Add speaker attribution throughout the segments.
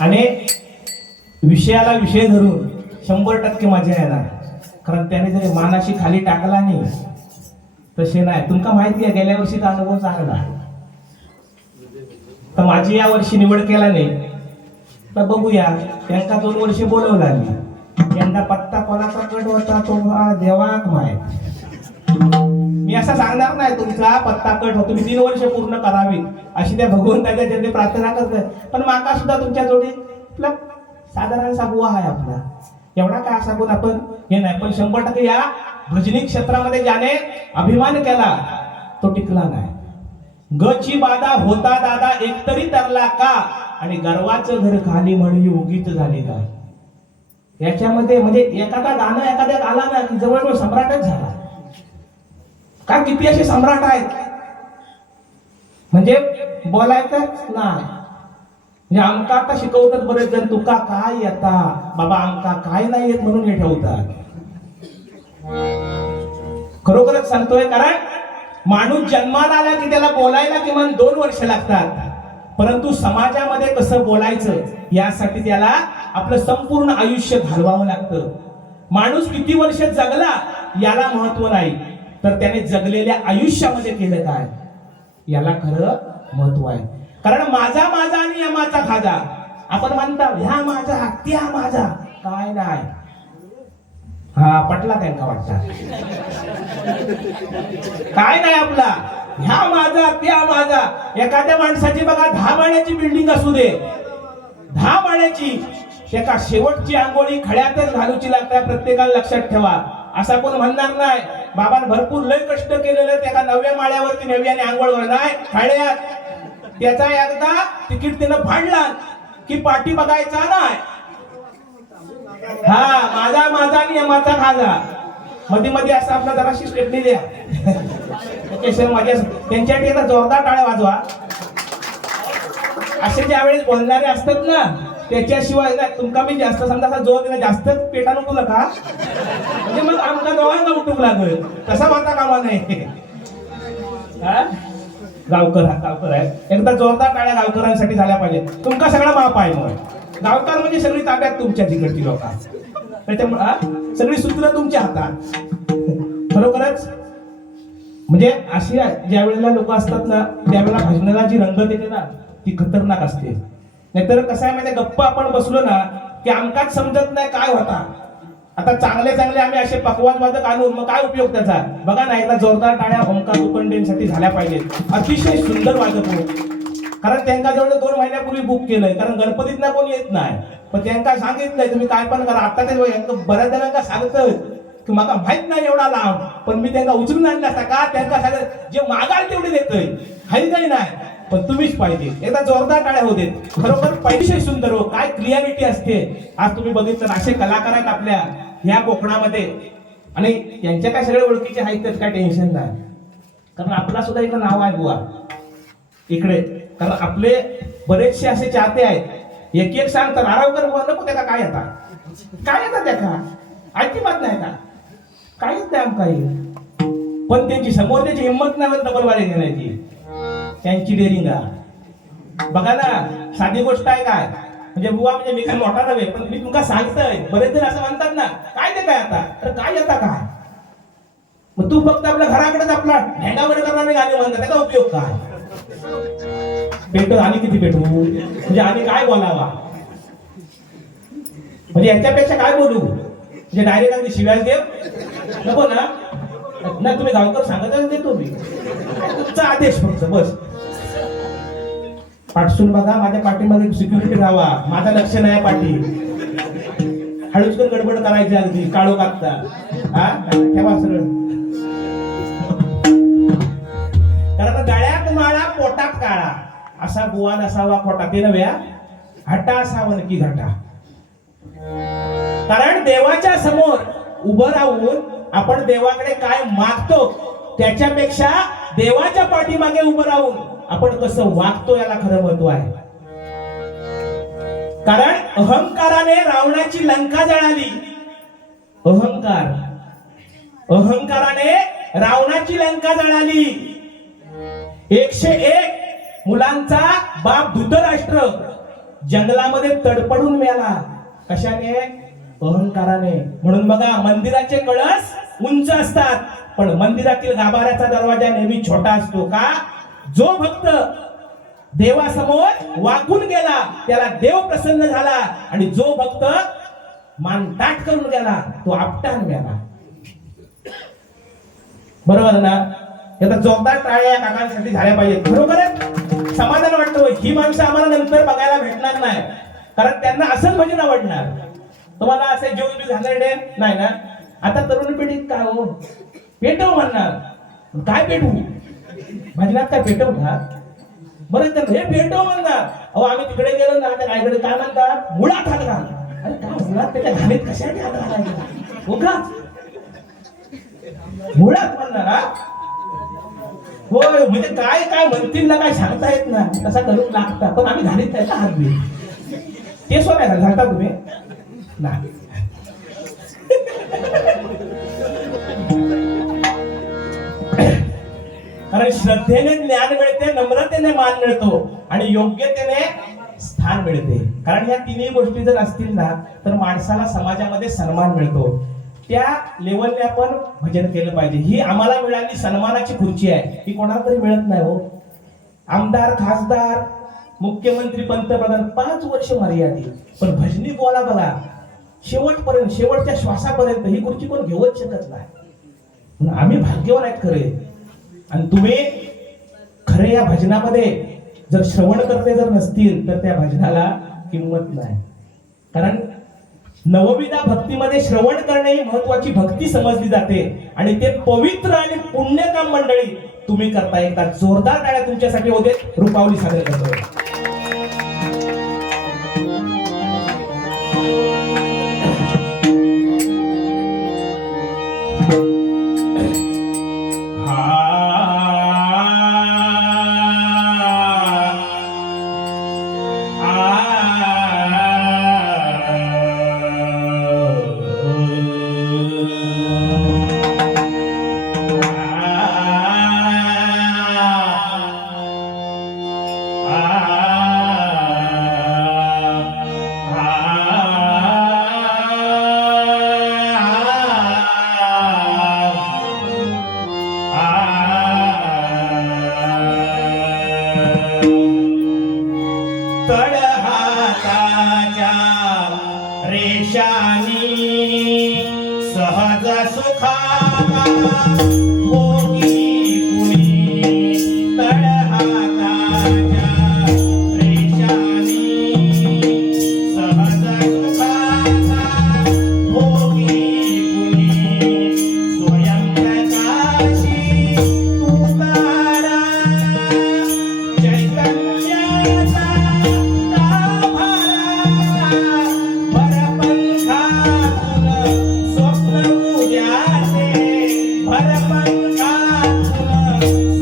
Speaker 1: आणि विषयाला विषय धरून शंभर टक्के मजा येणार. कारण त्याने जरी मानाशी खाली टाकला नाही तसे नाही. तुमका माहिती आहे गेल्या वर्षीचा अनुभव चांगला. तर माझी या वर्षी निवड केला नाही. तर बघूया त्यांना दोन वर्ष बोलवला नाही यंदा पत्ता कोणाचा कट होता तो देवाक माहीत मी असं सांगणार नाही तुमचा पत्ता कट होतो. तुम्ही तीन वर्ष पूर्ण करावी. अशी त्या भगवंताच्या त्यांनी प्रार्थना करते पण माका सुद्धा तुमच्या जोडी आपला साधारण बुवा आहे आपला. एवढा काय सांगून आपण हे नाही. पण शंभर टक्के या भजनी क्षेत्रामध्ये ज्याने अभिमान केला तो टिकला नाही. गची बाधा होता दादा एकतरी तरला का? आणि गर्वाचं घर खाली म्हणजे उगीच झाली का याच्यामध्ये म्हणजे एखादा गाणं एखाद्या आला ना की जवळजवळ सम्राटच झाला. का किती असे सम्राट आहेत. म्हणजे बोलायचंच नाही. म्हणजे आमका आता शिकवतात बरेच जण तुका काय येता? बाबा आमका काय नाही येत म्हणून हे ठेवतात. खरोखरच सांगतोय कारण माणूस जन्माला आला की त्याला बोलायला किमान दोन वर्ष लागतात. परंतु समाजामध्ये कसं बोलायचं यासाठी त्याला आपलं संपूर्ण आयुष्य घालवावं लागतं. माणूस किती वर्ष जगला याला महत्त्व नाही. तर त्याने जगलेल्या आयुष्यामध्ये केलं काय? याला खरं महत्त्व आहे. कारण माझा माझा आणि यमाचा खाजा आपण म्हणता ह्या माझा त्या माझा. काय नाही. हा पटला त्यांना वाटतं. काय नाही आपला. ह्या माझा त्या माझा. एखाद्या माणसाची बघा दहा माळ्याची बिल्डिंग असू दे. दहा माळ्याची. एका शेवटची आंघोळी खड्यातच घालूची लागतात प्रत्येकाला लक्षात ठेवा. असा कोण म्हणणार नाही. बाबान भरपूर लय कष्ट केलेले त्याला नव्या माळ्यावरती नव्याने आंघोळ वर नाही त्याचा एकदा तिकीट तिनं फाडला की पाठी बघायचा नाही. हा माझा माझा आणि यमाचा खाजा. मध्ये मध्ये असं आपला जराशी स्टेपनी द्या. केशर माझ्या त्यांच्यासाठी जोरदार टाळ्या वाजवा. असे ज्या वेळेस बोलणारे असतात ना त्याच्याशिवाय ना तुमका मी जास्त समजा असा जोर दिला जास्त पेटा नको नका. म्हणजे मग आमका गावांना उठूक लागल. तसा माझा कामा नाही हा? गावकर हा गावकर आहे. एकदा जोरदार टाळ्या गावकरांसाठी झाल्या पाहिजे तुमका सगळा माप आहे मग. गावकर म्हणजे सगळी ताब्यात तुमच्या तिकडची लोक. त्याच्यामुळे हा? सगळी सूत्र तुमच्या हातात. खरोखरच? म्हणजे अशी ज्या वेळेला लोक असतात ना त्यावेळेला भजनाला जी रंगत येते ना ती खतरनाक असते. नाहीतर कसं आहे माहिती गप्प आपण बसलो ना की आमकाच समजत नाही काय होता. आता चांगले चांगले आम्ही असे पकवान वादक आणून मग काय उपयोग त्याचा? बघा ना एकदा जोरदार टाळ्या ओंकार उकंडेंसाठी झाल्या पाहिजेत. अतिशय सुंदर वादक हो कारण त्यांना जवळ दोन महिन्यापूर्वी बुक केलंय कारण गणपतीत ना कोणी येत नाही. पण त्यांना सांगितलंय तुम्ही काय पण करा आता ते बऱ्याच जणांना सांगतोय की मला माहीत नाही एवढा लांब पण मी त्यांना उचलून आणला असता. का? त्यांना सांगत जे मागाल तेवढे देतोय. हाय काही नाही? पण तुम्हीच पाहिजे. एकदा जोरदार टाळ्या होते खरोखर पैसे सुंदर हो. काय क्लिअरिटी असते. आज तुम्ही बघितलं असे कलाकार आहेत आपल्या ह्या कोकणामध्ये. आणि यांच्या काय सगळ्या ओळखीचे आहेत तर काय टेन्शन नाही. कारण आपला सुद्धा इकडे नाव आहे बुवा. इकडे. कारण आपले बरेचसे असे चाहते आहेत. एक एक सांगतात आरावकर बुवा. नको त्याला काय येतात काय येतात त्याका अजिबात नाही का काहीच नाही काही पण त्यांची समोर त्याची हिंमत नाही होत डबल वारी घेण्याची. त्यांची डेरिंग बघा ना साधी गोष्ट आहे काय? म्हणजे बुवा म्हणजे मी काय मोठा नव्हे पण मी तुमका सांगतोय. बरेच जण असं म्हणतात ना काय ते काय आता? तर काय येता काय? मग तू फक्त आपल्या घराकडेच आपला ढेंगावर करणारे गाणे म्हणतात त्याचा उपयोग काय? पेटो आम्ही किती भेटू? म्हणजे आम्ही काय बोलावा? म्हणजे याच्यापेक्षा काय बोलू? म्हणजे डायरेक्ट अगदी शिव्यास देव. नको ना. नाही तुम्ही गावकर सांगतच देतो मी तुमचा आदेश फक्त बस. पाठसून बघा माझ्या पाठीमध्ये सिक्युरिटी राहावा. माझा लक्ष नाही पाठी. हळूच गडबड करायची अगदी काळो कागता हा? ठेवा सरळ. कारण गळ्यात माळा पोटात काळा. असा बुवा नसावा खोटा ते नव्या हटा असावं की घाटा. कारण देवाच्या समोर उभं राहून आपण देवाकडे काय मागतो त्याच्यापेक्षा देवाच्या पाठीमागे उभं राहून आपण कसं वागतो याला खरं महत्त्व आहे. कारण अहंकाराने रावणाची लंका जळाली. अहंकार. अहंकाराने रावणाची लंका जळाली. एकशे एक मुलांचा बाप धृतराष्ट्र जंगलामध्ये तडपडून मिळाला कशाने? अहंकाराने. म्हणून बघा मंदिराचे कळस उंच असतात पण मंदिरातील गाभाऱ्याचा दरवाजा नेहमी छोटा असतो का? जो भक्त देवासमोर वाकून गेला त्याला देव प्रसन्न झाला आणि जो भक्त मान ताट करून गेला तो आपटान गेला. बरोबर ना? याचा जोरदार टाळ्या या काकांसाठी झाल्या पाहिजेत. बरोबर समाधान वाटतं ही माणसं आम्हाला नंतर बघायला भेटणार नाही. कारण त्यांना असंच भजन आवडणार. तुम्हाला असे जीव जीव नाही ना? आता तरुण पिढीत काय हो? पेटव म्हणणार. काय पेटवू? भजनात काय पेटव का? बरं तर हे पेटव म्हणणार अहो आम्ही तिकडे गेलो ना त्या रायगड काय म्हणतात? मुळात हात घाल. अरे का मुळात? त्याच्या घालीत कशाने हात घालायचा उगाच. मुळात म्हणणार हा? होय म्हणजे काय काय म्हणतील ना काय सांगता येत ना तसा करून लागता. पण आम्ही घालीत नाही का हात बी? ते सो नाही घालता तुम्ही? नाही. कारण श्रद्धेने ज्ञान मिळते नम्रतेने मान मिळतो आणि योग्यतेने स्थान मिळते. कारण या तिन्ही गोष्टी जर असतील ना तर माणसाला समाजामध्ये सन्मान मिळतो. त्या लेवलने आपण भजन केलं पाहिजे. ही आम्हाला मिळाली सन्मानाची खुर्ची आहे. ही कोणाला तरी मिळत नाही हो. आमदार खासदार मुख्यमंत्री पंतप्रधान पाच वर्ष मर्यादित. पण भजनी बोला बघा शेवटपर्यंत शेवटच्या श्वासापर्यंत ही खुर्ची कोण घेऊच शकत नाही. आम्ही भाग्यवान आहेत खरे. आणि तुम्ही खरे या भजनामध्ये जर श्रवण करते जर नसतील तर त्या भजनाला किंमत नाही. कारण नवविधा भक्तीमध्ये श्रवण करणे ही महत्वाची भक्ती समजली जाते आणि ते पवित्र आणि पुण्यकाम मंडळी तुम्ही करता एकदा जोरदार टाळ्या तुमच्यासाठी होते. रुपावली सादर करतो. Ah.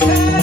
Speaker 1: Jai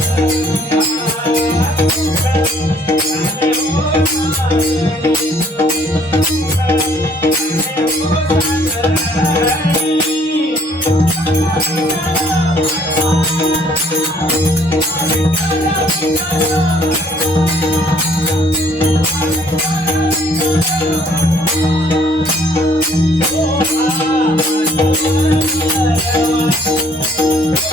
Speaker 1: Oh,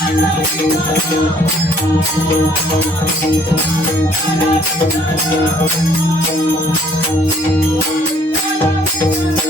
Speaker 2: Thank you.